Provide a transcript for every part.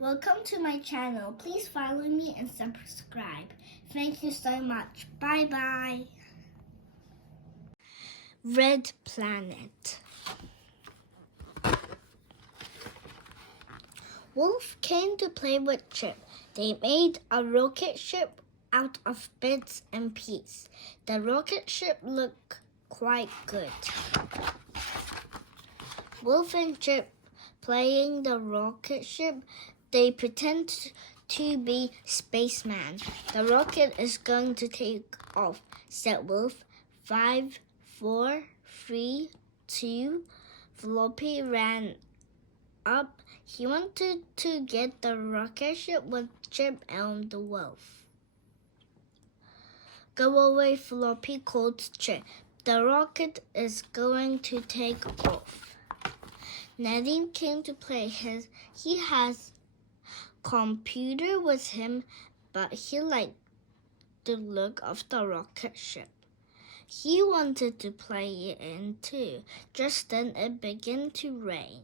Welcome to my channel. Please follow me and subscribe. Thank you so much. Bye bye. Red Planet. Wolf came to play with Chip. They made a rocket ship out of bits and pieces. The rocket ship looked quite good. Wolf and Chip playing the rocket ship. They pretend to be spaceman. The rocket is going to take off, said Wolf. 5, 4, 3, 2. Floppy ran up. He wanted to get the rocket ship with Chip and the wolf. Go away, Floppy, called Chip. The rocket is going to take off. Nadim came to play. He has computer with him, but he liked the look of the rocket ship. He wanted to play it in too. Just then it began to rain.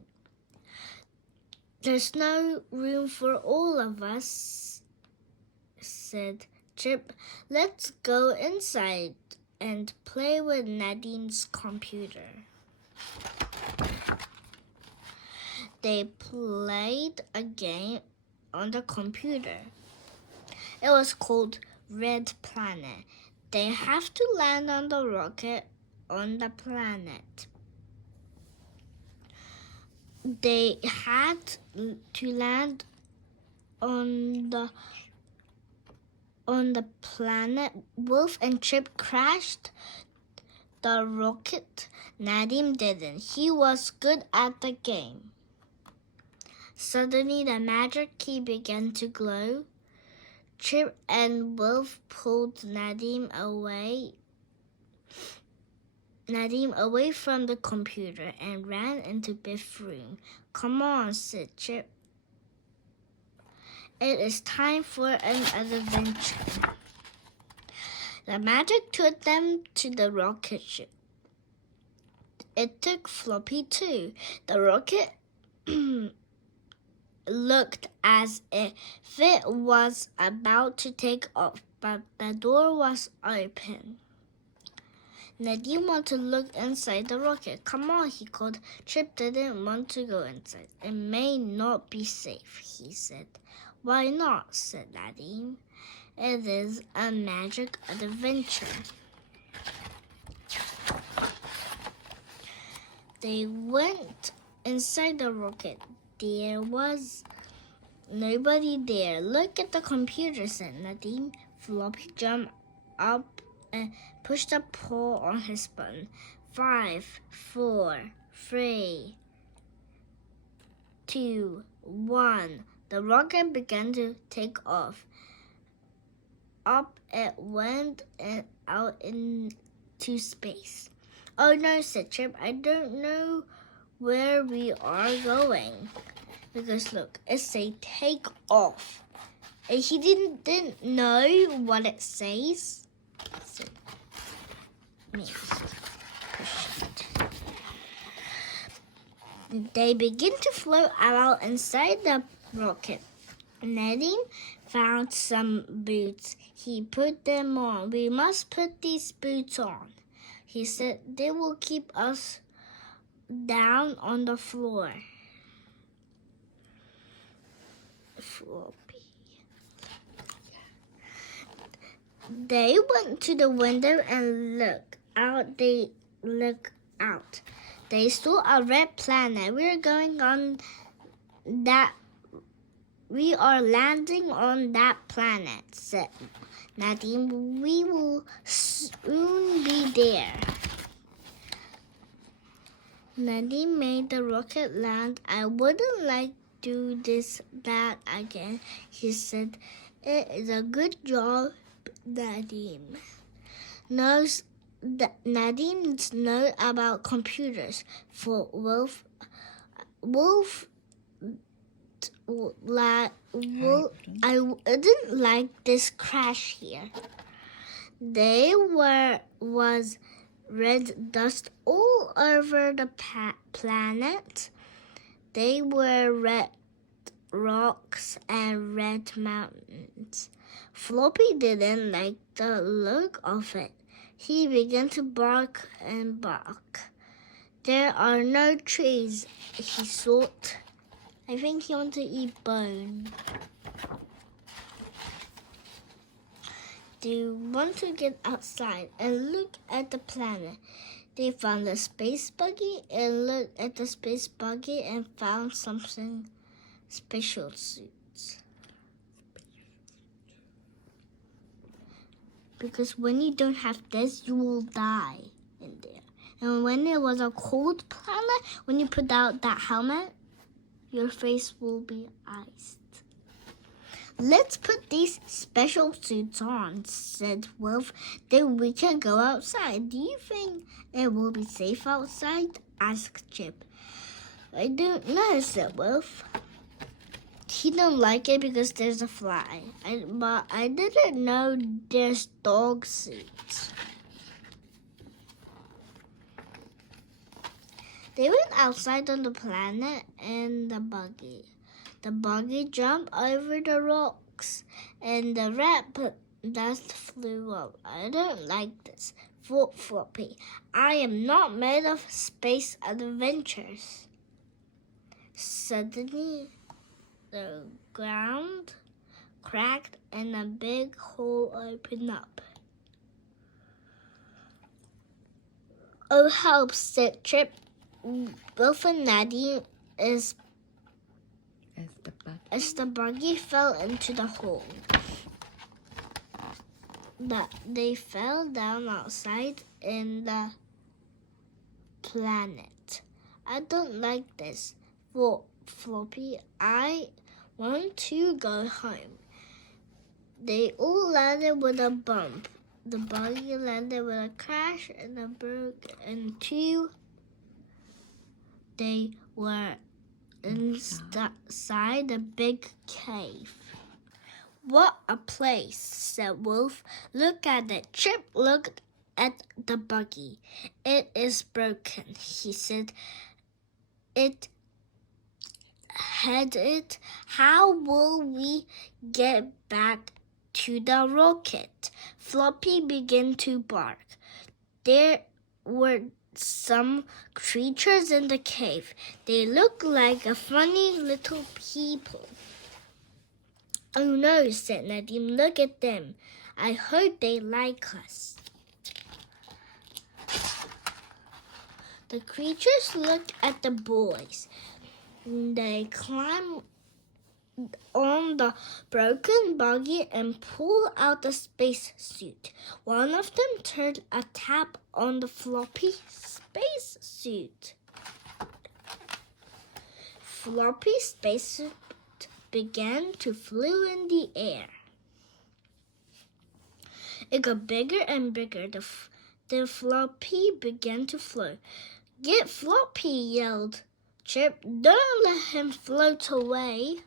There's no room for all of us, said Chip. Let's go inside and play with Nadim's computer. They played a game on the computer. It was called Red Planet. They have to land on the rocket on the planet. They had to land on the planet. Wolf and Chip crashed the rocket. Nadim didn't. He was good at the game. Suddenly, the magic key began to glow. Chip and Wolf pulled Nadim away from the computer and ran into Biff's room. Come on, said Chip. It is time for an adventure. The magic took them to the rocket ship. It took Floppy too. The rocket looked as if it was about to take off, but the door was open. Nadim wanted to look inside the rocket. Come on, he called. Chip didn't want to go inside. It may not be safe, he said. Why not, said Nadim. It is a magic adventure. They went inside the rocket. There was nobody there. Look at the computer, said Nadim. Floppy jumped up and pushed a pull on his button. 5, 4, 3, 2, 1. The rocket began to take off. Up it went and out into space. Oh no, said Chip. I don't know where we are going. Because look, it says take off. And he didn't know what it says. So, push it. They begin to float out inside the rocket. Nadim found some boots. He put them on. We must put these boots on. He said they will keep us down on the floor. Floppy. They went to the window and looked out. They saw a red planet. We are landing on that planet, said Nadim. We will soon be there. Nadim made the rocket land. I wouldn't like to do that again, he said. It is a good job, Nadim. Nadim knows about computers. For Wolf I didn't like this crash here. Was red dust all over the planet. They were red rocks and red mountains. Floppy didn't like the look of it. He began to bark and bark. There are no trees, he thought. I think he wanted to eat bone. They want to get outside and look at the planet. They found a space buggy and looked at the space buggy and found something special suits. Because when you don't have this, you will die in there. And when it was a cold planet, when you put out that helmet, your face will be iced. Let's put these special suits on, said Wolf. Then we can go outside. Do you think it will be safe outside? Asked Chip. I don't know, said Wolf. He don't like it because there's a fly. But I didn't know there's dog suits. They went outside on the planet in the buggy. The buggy jumped over the rocks, and the red dust flew up. I don't like this, thought Floppy. I am not made of space adventures. Suddenly, the ground cracked and a big hole opened up. Oh, help, said Chip. Wolf and Nadine as the buggy fell into the hole. They fell down outside in the planet. I don't like this, thought Floppy. I want to go home. They all landed with a bump. The buggy landed with a crash and a broke in two. They were inside a big cave. What a place, said Wolf. Look at it. Chip looked at the buggy. It is broken, he said. It headed. How will we get back to the rocket? Floppy began to bark. There were some creatures in the cave. They looked like a funny little people. Oh no, said Nadine. Look at them. I hope they like us. The creatures looked at the boys. They climbed on the broken buggy and pulled out the space suit. One of them turned a tap on the Floppy space suit. Floppy's spacesuit began to fly in the air. It got bigger and bigger. The Floppy began to float. Get Floppy, yelled Chip. Don't let him float away.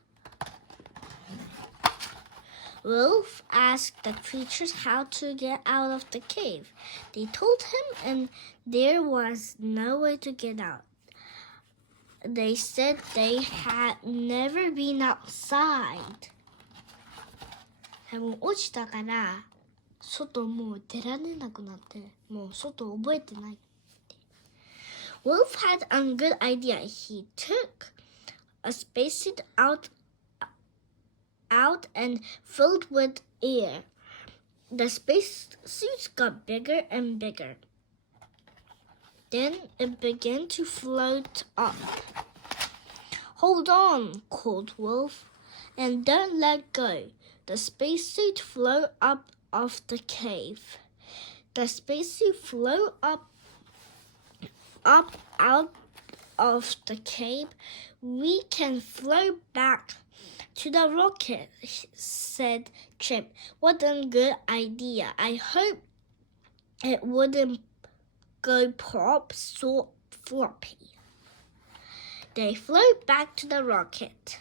Wolf asked the creatures how to get out of the cave. They told him, and there was no way to get out. They said they had never been outside. もう落ちたから、外もう出られなくなって、もう外覚えてないって。Wolf had a good idea. He took a spacesuit out and filled with air. The spacesuit got bigger and bigger. Then it began to float up. Hold on, called Wolf, and don't let go. The spacesuit flew up of the cave. The spacesuit flew up out of the cave. We can fly back to the rocket, said Chip. What a good idea. I hope it wouldn't go pop, thought Floppy. They flew back to the rocket.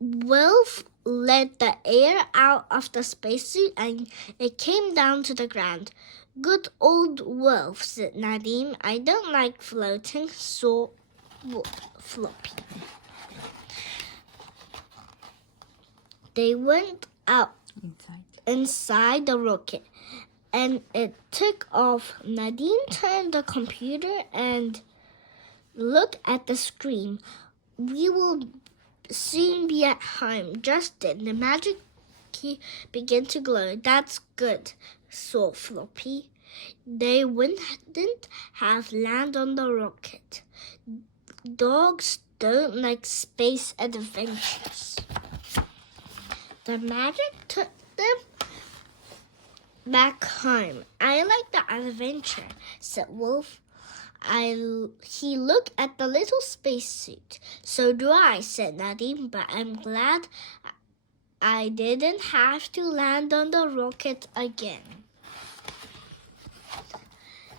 Wolf let the air out of the spacesuit and it came down to the ground. Good old Wolf, said Nadim. I don't like floating, so Floppy. They went out inside the rocket, and it took off. Nadim turned the computer and looked at the screen. We will soon be at home. Just then, the magic key began to glow. That's good, saw Floppy. They wouldn't have landed on the rocket. Dogs don't like space adventures. The magic took them back home. I like the adventure, said Wolf. He looked at the little spacesuit. So do I, said Nadim, but I'm glad I didn't have to land on the rocket again.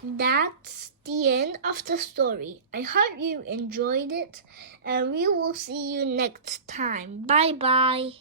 That's the end of the story. I hope you enjoyed it, and we will see you next time. Bye-bye.